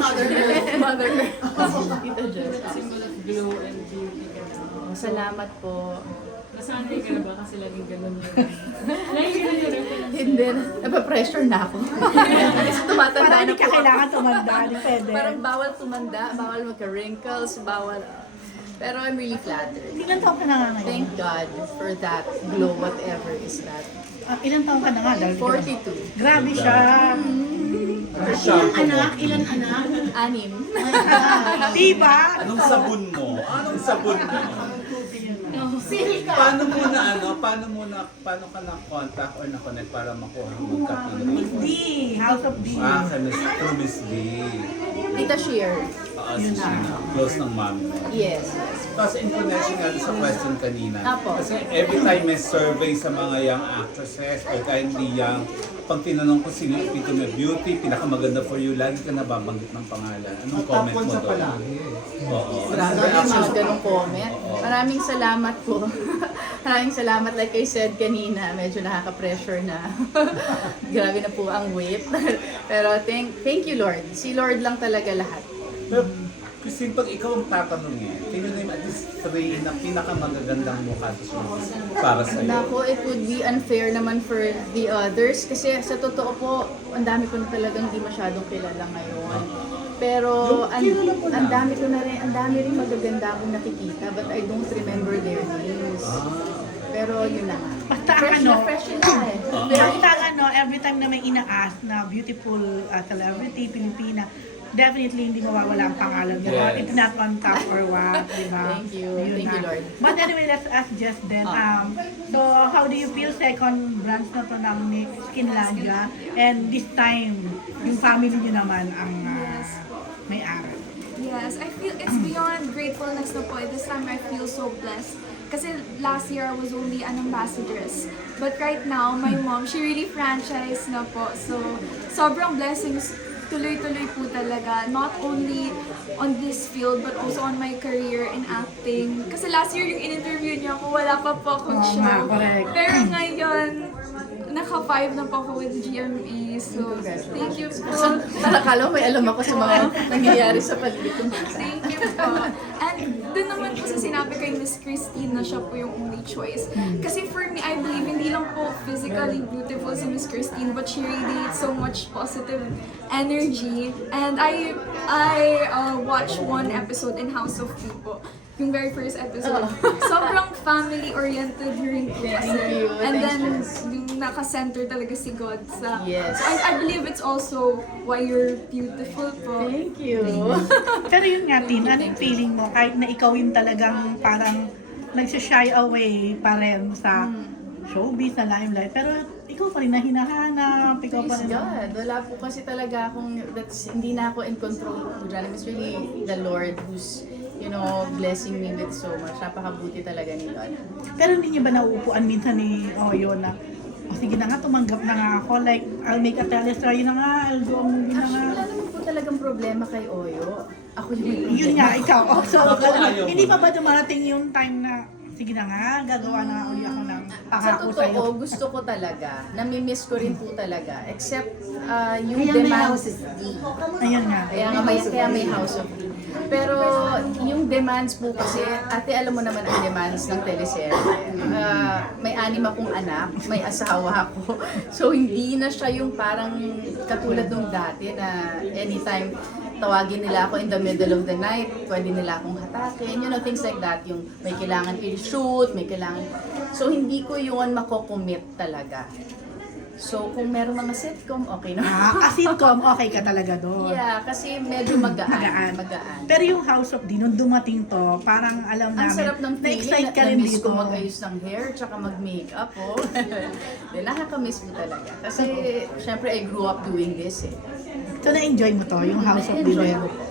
Mother Earth. Mother Earth. Tita Jess. Symbol of glow and beauty ka na. Salamat po. Nasanay ka na ba kasi laging ganun yun? Laging ganun yun. Hindi, napapressure na ako. Kasi tumatanda Parang na hindi ka po. kailangan tumanda, di pwede. Parang bawal tumanda, bawal magka-wrinkles, bawal. Pero I'm really flattered. Ilan taon ka na nga ngayon? Thank God for that glow, whatever is that. Ilan taon ka na nga? Dahil 42. Grabe siya. Ilan anak? 6. Diba? Anong sabon mo? Anong sabon mo? Sihil ka. Paano ka na-contact or na-connect para makuha ang magkatulog? D. House of D. Through Miss D. Tita Sheer. Si Sheena, close ng mami mo. Yes, yes. Tapos in connection nga sa question kanina, Apo. kasi every time may survey sa mga young actresses or kahit hindi young, pag tinanong ko sino yung epitome of beauty, pinakamaganda for you, lagi ka nababanggit ng pangalan. Anong comment mo doon? Oo. Grabe yung mga ganong comment. Maraming salamat po. Maraming salamat. Like I said kanina, medyo nakaka-pressure na. Grabe na po ang weight. Pero thank you Lord. Si Lord lang talaga lahat. Pero, Christine, pag ikaw ang tatanungin, tingnan mo at least 3 na pinakamagagandang mukha para sa'yo. Nako, it would be unfair naman for the others. Kasi sa totoo po, ang dami ko na talagang hindi masyadong kilala ngayon. Pero ang dami ko na rin, ang dami rin magaganda akong nakikita, but I don't remember their names. Pero yun na nga. Basta Fresh na eh. Basta every time na may ina-ask na beautiful celebrity, Pilipina, definitely hindi mawawala ang pangalan mo. Yes. It's not on top or what, di ba? Thank you. Ayun Thank you, na. Lord. But anyway, let's ask Jess then. So, how do you feel second branch na to ng Skinlandia? And this time, yung family nyo naman ang may aral. Yes, I feel it's beyond gratefulness na po. This time I feel so blessed. Kasi last year I was only an ambassadress. But right now, my mom, she really franchised na po. So, sobrang blessings. Tuloy-tuloy po talaga. Not only on this field, but also on my career in acting. Kasi last year yung in-interview niya ako, wala pa po akong Oo show. nga, correct. Pero ngayon, naka-5 na po ako with GMA. So, thank you po. Nakakala mo may alam ako sa mga nangyayari sa paligid ko. Thank you po. And doon naman po sa sinabi kay Miss Christine na siya po yung only choice. Kasi for me, I believe hindi lang po physically beautiful si Miss Christine, but she radiates so much positive energy. And I watched one episode in House of D po. Yung very first episode. Sobrang family-oriented rin po kasi. Thank you. And Thanks, then, Jess. yung naka-center talaga si God sa... Yes. So I believe it's also why you're beautiful po. Thank you. Pero yun nga, Tin, anong feeling mo kahit na ikaw yung talagang parang nagsashy away pa rin sa showbiz, sa limelight, pero ikaw pa rin na hinahanap, ikaw pa Praise rin. God. Wala po kasi talaga akong, hindi na ako in control. It's really the Lord who's, blessing me with so much. Napakabuti talaga ni God. Pero hindi niya ba nauupuan minsan ni Oyo na, sige na nga, tumanggap na nga ako, like, I'll make a telestory na nga, I'll do a movie na nga. Actually, wala naman po talagang problema kay Oyo. Ako yung may problema. Yun nga, ikaw. Oh, so, ayaw mo. hindi pa ba dumarating yung time na, sige na nga, gagawa na uli ako ng Sa pangako sa'yo. totoo, gusto ko talaga. Namimiss ko rin po talaga. Except yung Kaya may demands. houses D. Ayun nga. Kaya may House of D. Pero yung demands po kasi, ate alam mo naman ang demands ng teleserye. May 6 akong anak, may asawa ako. So hindi na siya yung parang katulad nung dati na anytime tawagin nila ako in the middle of the night, pwede nila akong hatakin, things like that. Yung may kailangan i-shoot, may kailangan... So hindi ko yun mako-commit talaga. So kung meron mga sitcom, okay na. Sitcom, okay ka talaga doon. Yeah, kasi medyo magaan. Magaan. Pero yung House of D, nung dumating to, parang alam Ang namin, sarap ng feeling, na-excite ka rin na-miss dito. ko mag-ayos ng hair, tsaka mag-makeup, oh. Nakaka-miss ko talaga. Kasi, syempre, I grew up doing this, eh. So, na-enjoy mo to, yung House of D. Na-enjoy ko po.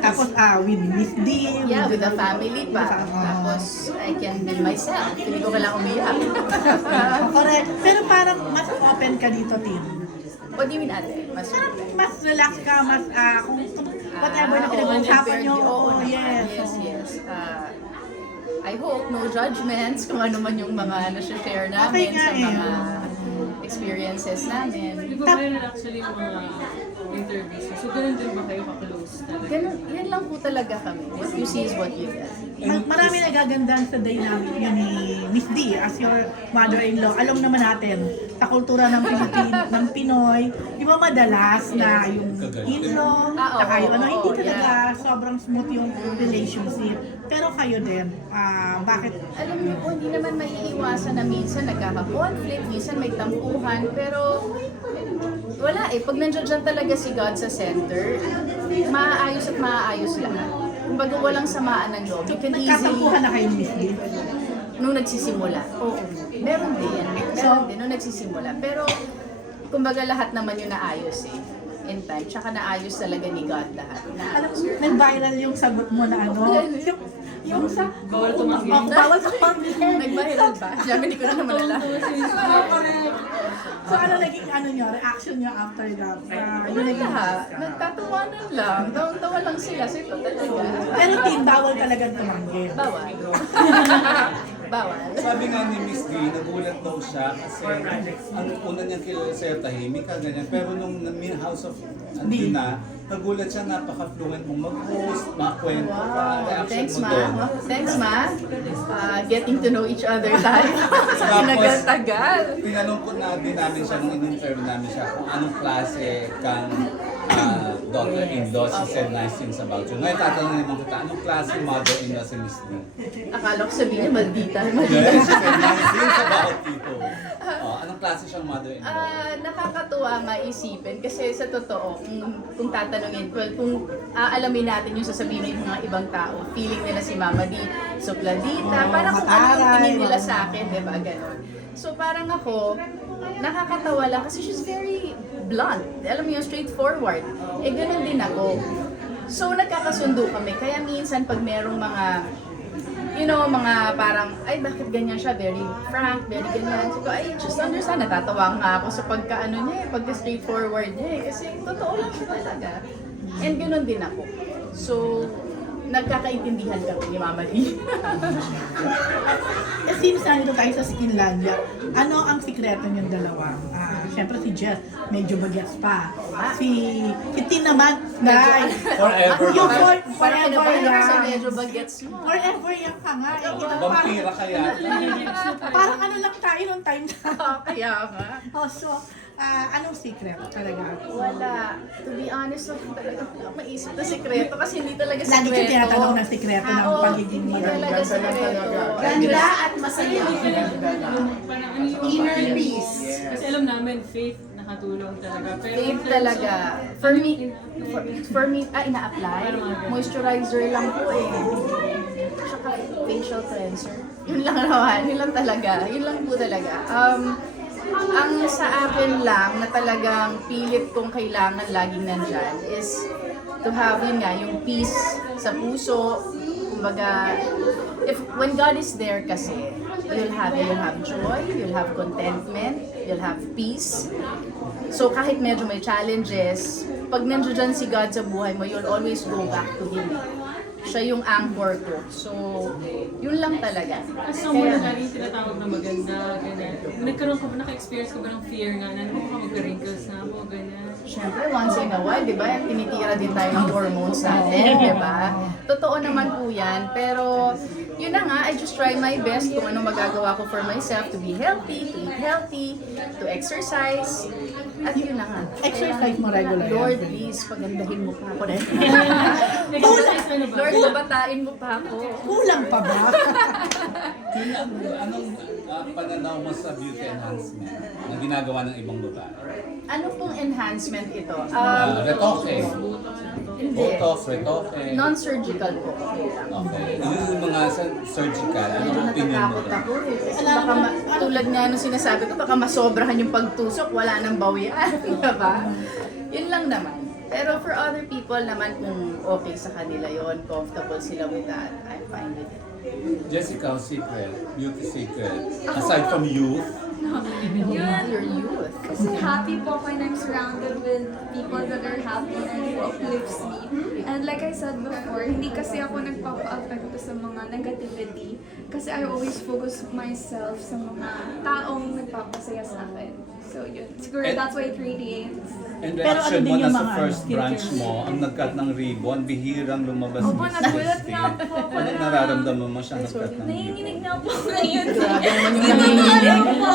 Tapos, with Miss D. Yeah, with the family pa. Oo. Tapos, I can be myself. Hindi ko kailangan umiyak. Correct. Pero parang mas open ka dito, Tim. What do you mean, ate? Mas Mas relax ka, mas kung whatever na pinag-uusapan nyo. Oo, Yes. yes. I hope no judgments kung ano man yung mga na-share namin Okay nga sa eh. mga experiences namin. Di ba meron actually yung mga interviews. So, ganun din ba kayo ka-close talaga? Ganun, yan lang po talaga kami. What you see is what you get. Marami nagagandaan sa dynamic niya ni Miss D as your mother-in-law. Alam naman natin, sa kultura ng ng Pinoy, di ba madalas na yung in-law, Ah, saka yung oo, hindi oo, talaga sobrang smooth yung relationship. Pero kayo din, bakit? Alam niyo po, hindi naman maiiwasan na minsan nagkaka-conflict, minsan may tampuhan, pero wala eh. Pag nandiyan dyan talaga si God sa center, maaayos at maaayos lahat. Kumbaga walang samaan ng loob. You can easily, Nagkatampuhan na kayo ni Miss D? nung nagsisimula. Oo. Meron din. Meron din nung nagsisimula. Pero, kumbaga lahat naman yung naayos eh. In time. Tsaka naayos talaga ni God lahat. Alam mo, nag-viral yung sagot mo na ano? Yung sa... Bawal tumanggi. Bawal tumanggi. Nag-viral ba? Sabi, hindi ko na naman alam. So ano naging reaction nyo after that? Yung Wala naging lahat. Nagtatawanan lang. Tawa lang sila. So ito talaga. Pero tin, bawal talaga tumanggi. Bawal. Bawal. Sabi nga ni Miss D, nagulat daw siya kasi ang una niyang kilala sa'yo, tahimik ka, ganyan. Pero nung may House of Andi na, nagulat siya, napaka-fluent mong mag-host, makakwento ka, reaction Thanks, mo ma. doon. Thanks, ma. Getting to know each other tayo. Tagal-tagal. Tinanong ko na din namin siya nung in-interview namin siya kung anong klase kang daughter-in-law. She said nice things about you. Ngayon tatanungin naman kita, anong klase mother-in-law si Miss D? Akala ko sabihin niya, maldita. Yes, she said nice things about you. Anong klase siyang mother-in-law? Nakakatuwa nga isipin kasi sa totoo, kung tatanungin, well, kung aalamin natin yung sasabihin ng mga ibang tao, feeling nila si Mama Di, supladita, parang kung ano yung tingin nila sa akin, di ba, gano'n. So parang ako, nakakatawa lang kasi she's very blunt. Alam mo yung straightforward. Eh, gano'n din ako. So nagkakasundo kami, kaya minsan pag merong mga mga parang, ay, bakit ganyan siya? Very frank, very ganyan. So, I just understand, natatawa nga ako sa pagka-ano niya eh, pagka-straightforward niya eh. Kasi totoo lang siya talaga. And ganoon din ako. So, nagkakaintindihan kami ni Mama Di. Since nandito tayo sa Skinlandia, ano ang sikreto niyong dalawa? Siyempre si Jess, medyo bagets pa. Si Tin naman, guys. Forever. Yung Forever. Parang forever kinabahan sa yan. medyo bagets mo. Forever yan ka nga. Vampira kaya. Parang ano lang tayo nung time na. Kaya nga. So, anong secret talaga? Wala. To be honest, wala talaga wala maisip na sikreto kasi hindi talaga Lagi sikreto. ko tinatanong ng sikreto ng Oo, pagiging hindi maganda. talaga sikreto. Ganda at masaya. Parang ano yung Inner peace. Kasi alam namin, faith nakatulong talaga. Pero Faith talaga. For me, ina-apply. Moisturizer lang po eh. Tsaka facial cleanser. Yun lang naman. Yun lang talaga. Yun lang po talaga. Ang sa akin lang na talagang pilit kong kailangan laging nandyan is to have yun nga, yung peace sa puso. Kumbaga, when God is there kasi, you'll have joy, you'll have contentment, you'll have peace. So kahit medyo may challenges, pag nandiyo dyan si God sa buhay mo, you'll always go back to Him. Siya yung anchor ko. So, yun lang talaga. As someone na laging tinatawag na maganda, ganyan. Nagkaroon ka ba, naka-experience ka ba ng fear nga na baka magka-wrinkles na ako, ganyan? Siyempre, once in a while, di ba? Tinitira din tayo ng hormones natin, di ba? Totoo naman po yan. Pero, yun na nga, I just try my best kung ano magagawa ko for myself to be healthy, to eat healthy, to exercise. At yun na nga. Exercise mo regular. Lord, please, pagandahin mo pa ako rin. Nag-exercise na ba? Lord, babatain mo pa ako. Kulang pa ba? Anong pananaw mo sa beauty enhancement na ginagawa ng ibang babae? Ano pong enhancement ito? Retoke. Hindi. Botox, retoke. Non-surgical po. Okay. Yung mga surgical, Medyo anong opinion mo natatakot doon? ako eh. Kasi baka tulad nga nung sinasabi ko, baka masobrahan yung pagtusok, wala nang bawian, diba? Yun lang naman. Pero for other people naman, kung okay sa kanila yon, comfortable sila with that, I'm fine with it. Jessica, secret, beauty secret. Aside from youth, Your youth. Kasi happy po when I'm surrounded with people that are happy and who uplifts me. And like I said before, hindi kasi ako nagpapa-apekto sa mga negativity. Kasi I always focus myself sa mga taong nagpapasaya sa akin. So yun, siguro And- that's why it radiates. And Pero reaction ano din mo na yung sa mga first skincare branch mo, ang nagkat ng ribbon, bihirang lumabas Opo, Miss nagulat Christine. nga po ako Ano na- nararamdaman mo siya nagkat ng ribbon? Nanginginig na po ngayon. Grabe naman yung Sinungaling nanginginig. po.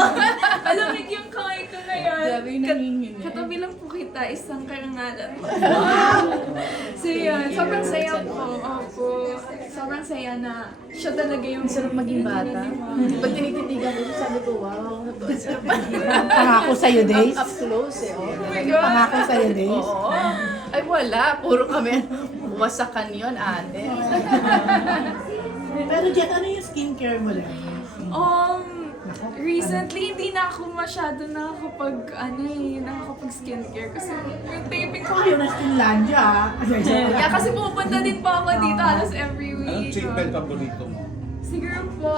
Alamig yung kamay ko ngayon. Grabe yung nanginginig. Katabi lang po kita, isang karangalan. So yun, sobrang saya po. Opo. Sobrang saya na siya talaga yung Sarap maging bata. Pag tinititigan ko siya, sabi ko, wow, ang sarap maging bata. Pangako sa'yo, Days. Up close eh. Oh. Pangako sa'yo, Days. Oo. Ay wala, puro kami wasakan yun ate. Pero Jen, ano yung skincare mo lang? Recently, hindi na ako masyado nakakapag-skincare kasi yung taping ko. Ayaw na Skinlandia. Yeah, kasi pupunta din po ako dito halos every Anong week. treatment paborito mo? Siguro po,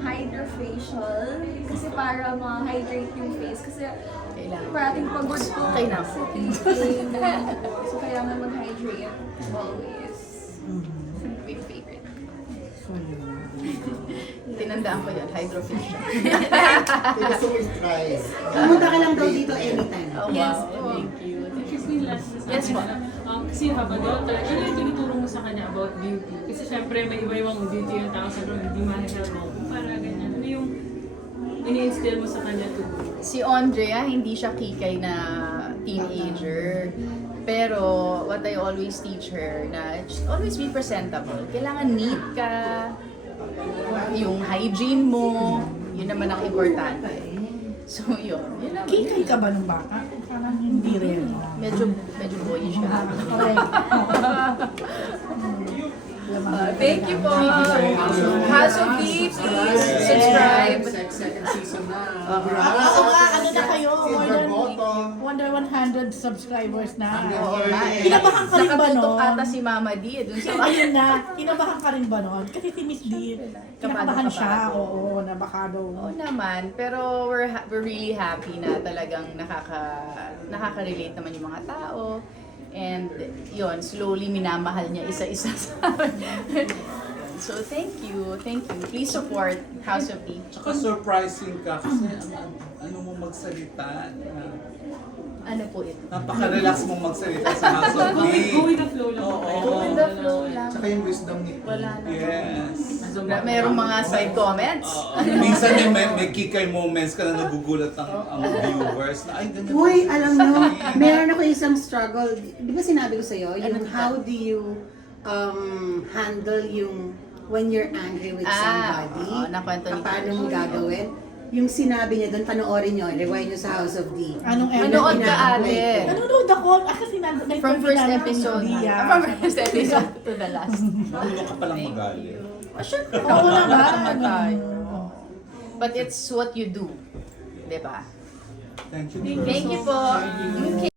hydrofacial. Kasi para ma-hydrate yung face. Kasi Kailangan. parating pagod po. Okay na. Sa taping. So, kailangan mag-hydrate always. Big favorite. Tinandaan ko yun, hydrofacial. Pumunta ka lang daw dito anytime. Oh, Yes wow. po. Thank you. Christine, last na sa Yes, akin po. na, kasi you have a daughter, ano yung tinuturo mo sa kanya about beauty? Kasi syempre may iba-ibang beauty yung tao, sobrang hindi mahal mo. Para ganyan, ano yung ini-instill mo sa kanya to do? Si Andrea, hindi siya kikay na teenager. Pero what I always teach her na just always be presentable. Kailangan neat ka, yung hygiene mo, yun naman ang importante. So yun naman. Kikay ka ba ng bata? Parang hindi rin. Medyo boyish ka. Okay. Thank you po. House of D, please subscribe. Second season na. Oo nga, ano na kayo? More than 100 subscribers na. Kinabahan ka rin ba Nakatutok nun? ata si Mama D dun sa Ayun na, kinabahan ka rin ba nun? Kasi si Miss D, kinakabahan siya. Oo, na baka daw. Oo naman, pero we're really happy na talagang nakaka-relate naman yung mga tao. And yun, slowly minamahal niya isa-isa sa amin. So thank you. Please support House of D. Tsaka surprising ka kasi ano mo magsalita. Ano po ito? Napaka-relax mong magsalita sa House of Go with D. the flow lang. Oo. Go with the flow lang. Tsaka yung wisdom ni Wala na. Yes. Merong mga side comments. Minsan may kikay moments ka na nagugulat ang viewers na ay ganun. Uy, alam mo, meron ako isang struggle. Di ba sinabi ko sa'yo, yung how do you handle yung when you're angry with somebody? oo, nakwento ni Paano mo gagawin? Yung sinabi niya doon, panoorin nyo, rewind nyo sa House of D. Anong Manood ka ate. Nanonood ako. Kasi From first episode. From first episode to the last. Marunong ka palang magalit. Siyempre, Oo naman. naman tayo. But it's what you do. Diba? Thank you. Thank you po. Okay.